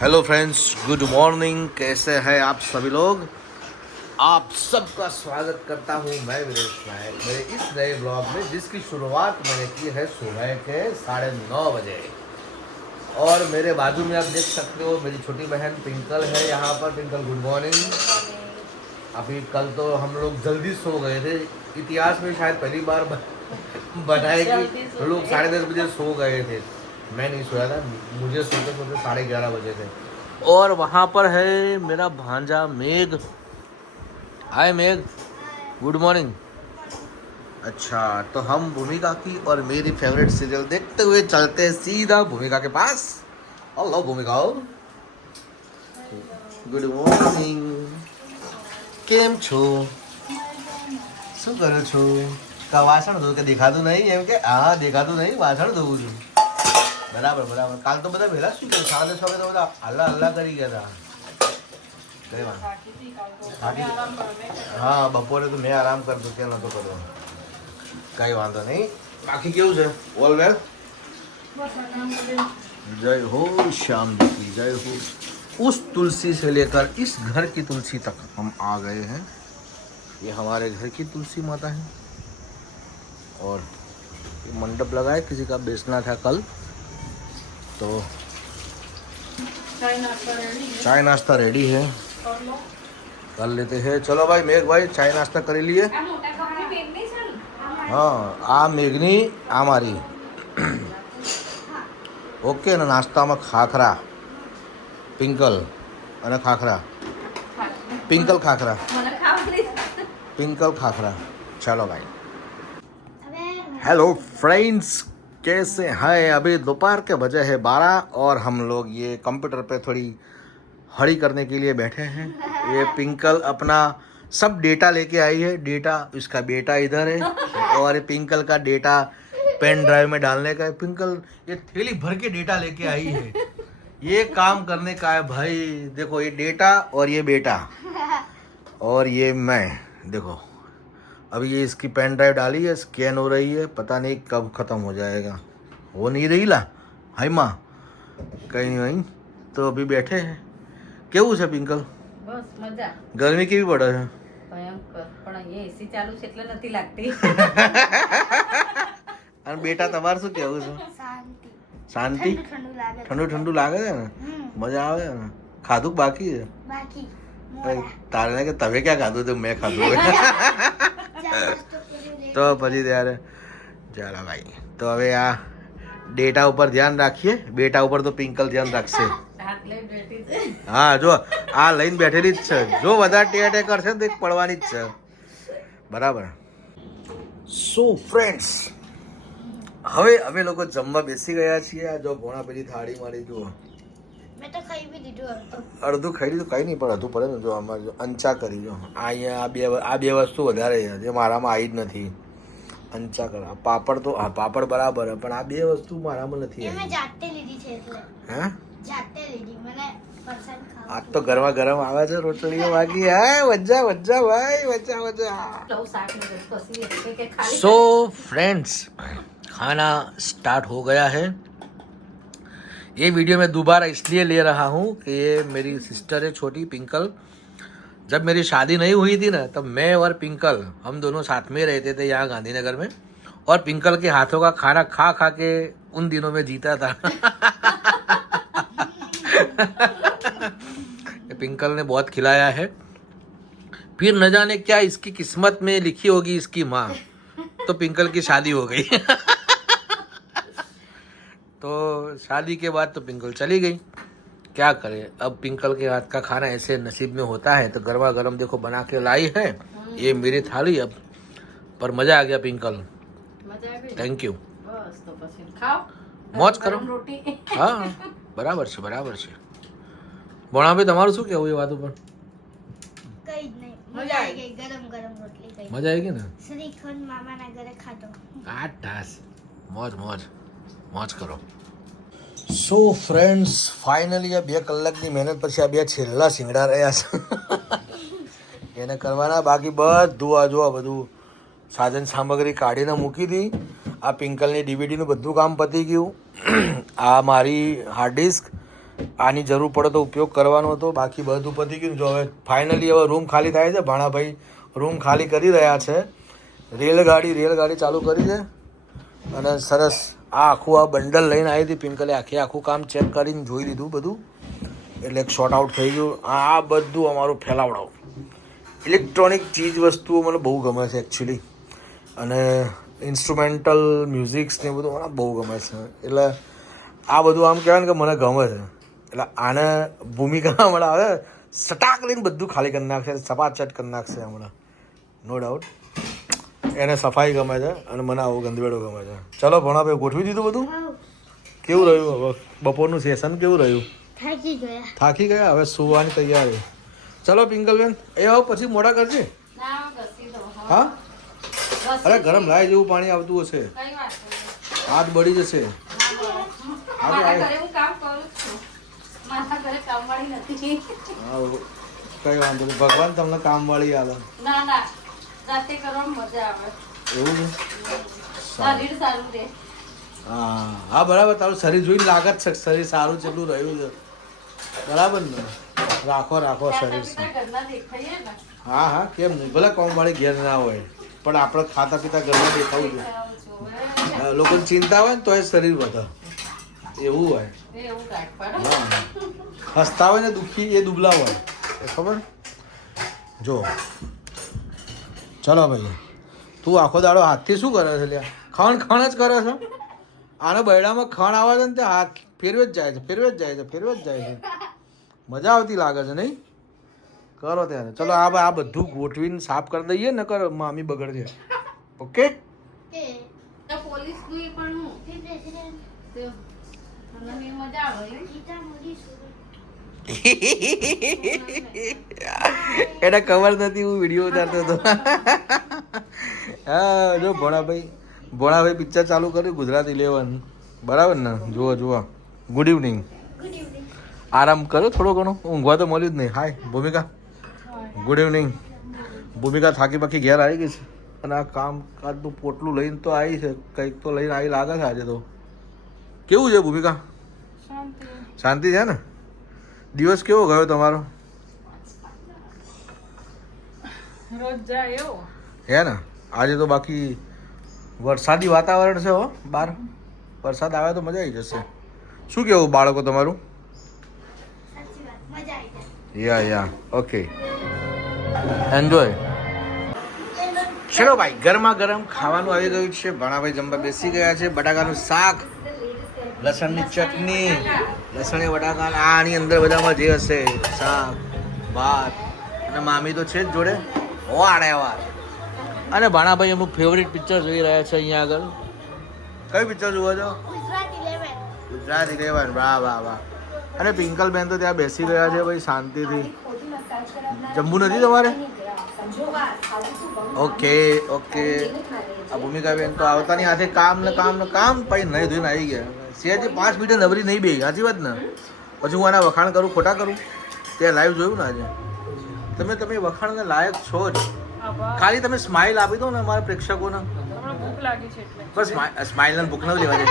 Hello friends, good morning. कैसे हैं आप सभी लोग? आप सबका स्वागत करता हूं मैं विरेश नायक मेरे इस नए ब्लॉग में, जिसकी शुरुआत मैंने की है सुबह के 9:30 बजे। और मेरे बाजू में आप देख सकते हो मेरी छोटी बहन पिंकल है यहाँ पर। पिंकल गुड मॉर्निंग। अभी कल तो हम लोग जल्दी सो गए थे। इतिहास में शायद पहली बार बनाए कि लोग 10:30 बजे सो गए थे। मैं नहीं सोया था, मुझे सोते सोते 11:30 बजे थे। और वहाँ पर है मेरा भांजा मेघ। हाय मेघ, गुड मॉर्निंग। अच्छा, तो हम भूमिका की और मेरी फेवरेट सीरियल देखते हुए चलते हैं सीधा भूमिका के पास। हेलो भूमिका, गुड मॉर्निंग। કેમ છો? શું કરો છો? કા વાસણ ધો કે દેખાતું નહીં? એમ કે હા દેખાતું નહીં, વાસણ ધોવું છું। બરાબર બરાબર। કાલ તો બધા વહેલા શું કર્યું? 6:30 વાગે તો બધા હલ્લા હલ્લા કરી ગયા હતા। કઈ વાત? હા, બપોરે તો મેં આરામ કરતો, ત્યાં નહોતો કરતો। કઈ વાંધો નહીં। બાકી કેવું છે? All well? जय हो श्याम जी की जय हो। उस तुलसी से लेकर इस घर की तुलसी तक हम आ गए हैं। ये हमारे घर की तुलसी माता है। और ये मंडप लगा है, किसी का बेचना था कल, तो चाय नाश्ता रेडी है, कर लेते हैं। चलो भाई मेघ भाई, चाय नाश्ता कर लिए? हाँ, आ मेघनी आ मारी। ओके ना, नाश्ता में खाखरा पिंकल અને ખાખરા पिंकल खाखरा पिंकल खाखरा। चलो भाई। हेलो फ्रेंड्स, कैसे हैं? अभी दोपहर के बजे है 12 और हम लोग ये कंप्यूटर पे थोड़ी हड़ी करने के लिए बैठे हैं। ये पिंकल अपना सब डेटा लेके आई है। डेटा इसका बेटा इधर है और ये पिंकल का डेटा पेन ड्राइव में डालने का है। पिंकल ये थैली भर के डेटा लेके आई है। ये काम करने का है भाई। देखो ये डेटा और ये बेटा और ये मैं। देखो अभी ये इसकी पेन ड्राइव डाली है, स्कैन हो रही है, पता नहीं कब ख़त्म हो जाएगा। हो नहीं रही ला हाय माँ कहीं नहीं। तो अभी बैठे हैं। કેવું છે પિંકલ? બસ મજા। ગરમી કેવી પડે છે? ભયંકર, પણ અહીંયા એસી ચાલુ છે એટલે નથી લાગતી। અને બેટા તમારે શું કેવું છે? શાંતિ? ઠંડુ ઠંડુ લાગે છે ને? મજા આવે છે ને? ખાધું બાકી છે? તારે કે તમે ક્યાં ખાધું તો મેં ખાધું। તો પછી ત્યારે ચાલો ભાઈ, તો હવે આ ડેટા ઉપર ધ્યાન રાખીએ, બેટા ઉપર તો પિંકલ ધ્યાન રાખશે। હા જો આ લઈને બેઠેલી જ છે, જો વધારે ટેટે કરશે તો એક પડવાની જ છે। બરાબર। સો ફ્રેન્ડ્સ, હવે અમે લોકો જમવા બેસી ગયા છીએ। આ જો ભોણા પેલી થાળી મારી જુઓ, મેં તો ખાઈ બી દીધું અડધું ખાઈ લીધું, કઈ નહીં પણ અડધું પડે ને। જો આમાં જો અંચા કરી જો આ અહીંયા આ બે વસ્તુ વધારે છે જે મારામાં આવી જ નથી। અંચા કર, પાપડ તો હા પાપડ બરાબર છે, પણ આ બે વસ્તુ મારામાં નથી એ મેં આવી। જાતે લીધી છે એટલે હે જાતે લીધી, મને પસંદ ખાવા। આજ તો ગરમા ગરમ આવે છે રોટલીઓ બાકી। હા વજા વજા ભાઈ, વજા વજા। सो फ्रेंड्स, खाना स्टार्ट हो गया है। ये वीडियो मैं दोबारा इसलिए ले रहा हूँ कि ये मेरी सिस्टर है छोटी पिंकल। जब मेरी शादी नहीं हुई थी ना, तब मैं और पिंकल हम दोनों साथ में रहते थे यहाँ गांधीनगर में, और पिंकल के हाथों का खाना खा खा के उन दिनों में जीता था। पिंकल ने बहुत खिलाया है। फिर न जाने क्या इसकी किस्मत में लिखी होगी इसकी माँ, तो पिंकल की शादी हो गई। तो शादी के बाद तो पिंकल चली गई। क्या करे, अब पिंकल के हाथ का खाना ऐसे नसीब में होता है। तो गर्मा गर्म देखो बना के लाई है, ये मेरी थाली। अब पर मजा आ गया पिंकल, थैंक यू। મોજ કરો। હા બરાબર છે, બરાબર છે। ભણાભાઈ તમારું શું કહેવું એ વાત ઉપર? કઈ જ નહીં, મજા આવી ગઈ। ગરમ ગરમ રોટલી ખાઈ, મજા આવી ગઈ ને? શ્રીખંડ મામાના ઘરે ખાધો। આ ટાસ મોજ મોજ મોજ કરો। સો ફ્રેન્ડ્સ, ફાઇનલી આ 2 કલાકની મહેનત પછી આ 2 છેલ્લા શિંગડા રહ્યા છે એને કરવાના। બાકી બધું આ જો આ બધું સાધન સામગ્રી કાઢીને મૂકી દી। આ પિંકલની ડીવીડીનું બધું કામ પતી ગયું। આ મારી હાર્ડ ડિસ્ક આની જરૂર પડે તો ઉપયોગ કરવાનો હતો, બાકી બધું પતી ગયું. જો હવે ફાઇનલી હવે રૂમ ખાલી થાય છે. ભાણાભાઈ રૂમ ખાલી કરી રહ્યા છે. રેલગાડી ચાલુ કરી છે. અને સરસ આ આખું આ બંડલ લઈને આવી હતી પિંકલે. આખું કામ ચેક કરીને જોઈ લીધું બધું, એટલે એક શોર્ટ આઉટ થઈ ગયું. આ બધું અમારું ફેલાવડાવ ઇલેક્ટ્રોનિક ચીજ વસ્તુઓ મને બહુ ગમે છે એકચ્યુઅલી, અને ઇન્સ્ટ્રુમેન્ટલ મ્યુઝિક્સ ને બધું મને બહુ ગમે છે. એટલે આ બધું આમ કહેવાય ને કે મને ગમે છે. એટલે આને ભૂમિકા હમણાં હવે સટાક લઈને બધું ખાલી કરી નાખશે, સપાચટ કરી નાખશે હમણાં, નો ડાઉટ. એને સફાઈ ગમે છે અને મને આવું ગંદવેડો ગમે છે. ચલો ભણાભાઈ ગોઠવી દીધું બધું. કેવું રહ્યું હવે બપોરનું સેશન? કેવું રહ્યું? થાકી ગયા. હવે સુવાની તૈયારી. ચલો પિંકલબેન એ આવો, પછી મોડા કરજે. હા અરે ગરમ લાય જેવું પાણી આવતું હશે, હાથ બળી જશે. કઈ વાંધો નહીં, ભગવાન તમને કામ વાળી આવે. એવું છે? હા બરાબર. તારું શરીર જોઈને લાગે છે શરીર સારું જેટલું રહ્યું છે. બરાબર ને? રાખો શરીર. હા કેમ નહીં, ભલે કોમ વાળી ઘેર ના હોય પણ આપણે ખાતા પીતા ઘરમાં દેખાવું જોઈએ. લોકોને ચિંતા હોય ને તો એ શરીર વધે, એવું હોય. હસતા હોય ને દુઃખી એ દુબળા હોય, ખબર? જો ચલો ભાઈ, તું આખો દાડો હાથથી શું કરે છે લ્યા? ખણ જ કરે છે. આને બૈડામાં ખણ આવે છે ને તે હાથ ફેરવે જ જાય છે. મજા આવતી લાગે છે નહીં? કરો ત્યારે. ચલો આ બધું ગોઠવીને સાફ કરી દઈએ ને, કરો મામી બગડશે. ઓકે એને ખબર નથી હું વિડીયો ઉતારતો હતો. હા જો ભોળાભાઈ પિક્ચર ચાલુ કર્યું ગુજરાત 11. બરાબર ને? જુઓ. Good evening. આરામ કરો થોડો ઘણો, ઊંઘવા તો મળ્યું જ નહીં. હાય ભૂમિકા, ગુડ ઇવનિંગ. ભૂમિકા થાકી બાકી ઘેર આવી ગઈ છે, અને આ કામકાજનું પોટલું લઈને તો આવી છે. કંઈક તો લઈને આવી લાગે છે આજે તો. કેવું છે ભૂમિકા? શાંતિ છે ને? દિવસ કેવો ગયો તમારો? હે ને? આજે તો બાકી વરસાદી વાતાવરણ છે હો બહાર. વરસાદ આવે તો મજા આવી જશે. શું કેવું બાળકો તમારું? Yeah okay, enjoy. ચલો ભાઈ, ગરમા ગરમ ખાવાનું આવી ગયું છે. ભાણાભાઈ જમવા બેસી ગયા છે. બટાકાનું શાક, લસણની ચટણી, લસણી બટાકા, આની અંદર બધામાં જે હશે શાક, ભાત, અને મામી તો છે જ જોડે. વાર અને ભાણાભાઈ અમુક ફેવરિટ પિક્ચર જોઈ રહ્યા છે અહીંયા આગળ. કઈ પિક્ચર જુઓ છો? ગુજરાત 11. વાહ. અને પિંકલબેન તો ત્યાં બેસી ગયા છે ભાઈ શાંતિથી. જમવું નથી તમારે? ઓકે. આ ભૂમિકાબેન તો આવતાની હાથે કામ પછી નહીં ધોઈને આવી ગયા. સેજ 5 મિનિટ નવરી નહીં બે. સાચી વાત ને? પછી હું આના વખાણ કરું, ખોટા કરું? તે લાઈવ જોયું ને આજે? તમે વખાણને લાયક છો જ. ખાલી તમે સ્માઇલ આપી દો ને અમારા પ્રેક્ષકોને. બસ સ્માઇલ ને ભૂખ ન લેવા દે.